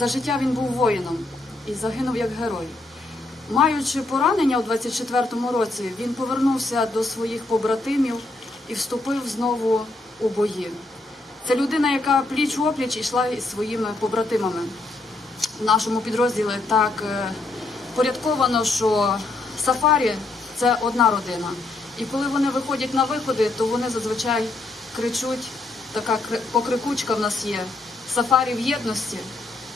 За життя він був воїном і загинув як герой. Маючи поранення у 24-му році, він повернувся до своїх побратимів і вступив знову у бої. Це людина, яка пліч опліч йшла із своїми побратимами. В нашому підрозділі так е, порядковано, що сафарі це одна родина. І коли вони виходять на виходи, то вони зазвичай кричуть, така кри- покрикучка в нас є. Сафарі в єдності,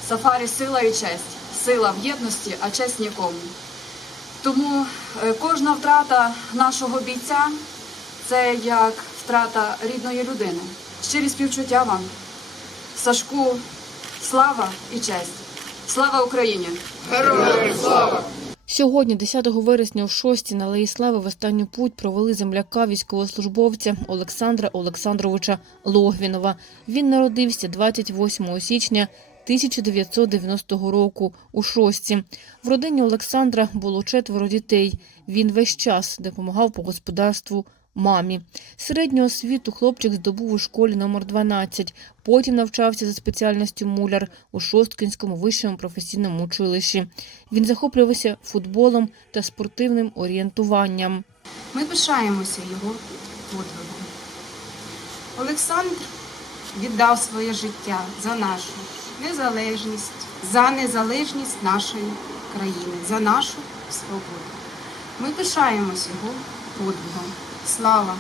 сафарі сила і честь. Сила в єдності, а честь нікому. Тому е, кожна втрата нашого бійця це як втрата рідної людини. Щирі співчуття вам, Сашку, слава і честь. Слава Україні! Сьогодні, 10 вересня, о 6 на Слави в останню путь провели земляка військовослужбовця Олександра Олександровича Логвінова. Він народився 28 січня 1990 року у Шостці. В родині Олександра було четверо дітей. Він весь час допомагав по господарству мамі. Середню освіту хлопчик здобув у школі номер 12. Потім навчався за спеціальністю муляр у Шосткинському вищому професійному училищі. Він захоплювався футболом та спортивним орієнтуванням. Ми пишаємося його подвигом. Олександр віддав своє життя за нашу незалежність, за незалежність нашої країни, за нашу свободу. Ми пишаємося його подвигом. Слава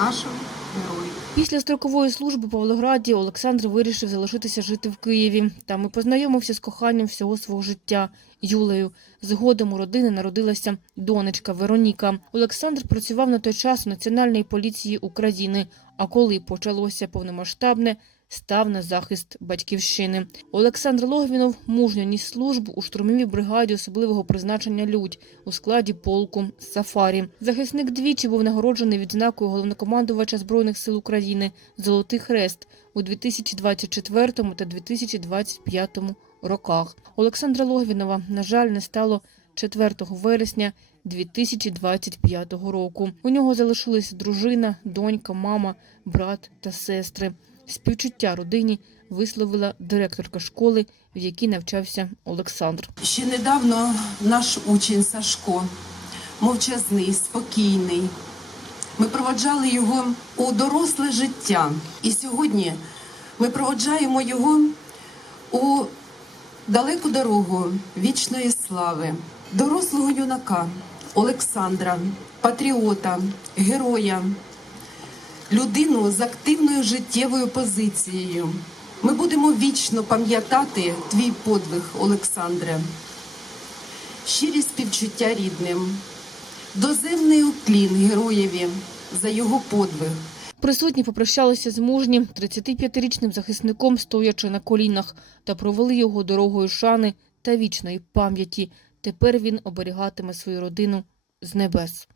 нашому герою! Після строкової служби в Павлограді Олександр вирішив залишитися жити в Києві. Там і познайомився з коханням всього свого життя Юлею. Згодом у родини народилася донечка Вероніка. Олександр працював на той час у Національній поліції України. А коли почалося повномасштабне, став на захист батьківщини. Олександр Логвінов мужньо ніс службу у штурмовій бригаді особливого призначення Людь у складі полку Сафарі. Захисник двічі був нагороджений відзнакою головнокомандувача збройних сил України Золотий Хрест у 2024 та 2025 роках. Олександра Логвінова, на жаль, не стало 4 вересня 2025 року. У нього залишилися дружина, донька, мама, брат та сестри. Співчуття родині висловила директорка школи, в якій навчався Олександр. Ще недавно наш учень Сашко, мовчазний, спокійний. Ми проводжали його у доросле життя. І сьогодні ми проводжаємо його у далеку дорогу вічної слави, дорослого юнака Олександра, патріота, героя, людину з активною життєвою позицією. Ми будемо вічно пам'ятати твій подвиг, Олександре. Щирі співчуття рідним, доземний уклін героєві за його подвиг. Присутні попрощалися з мужнім 35-річним захисником, стоячи на колінах, та провели його дорогою шани та вічної пам'яті. Тепер він оберігатиме свою родину з небес.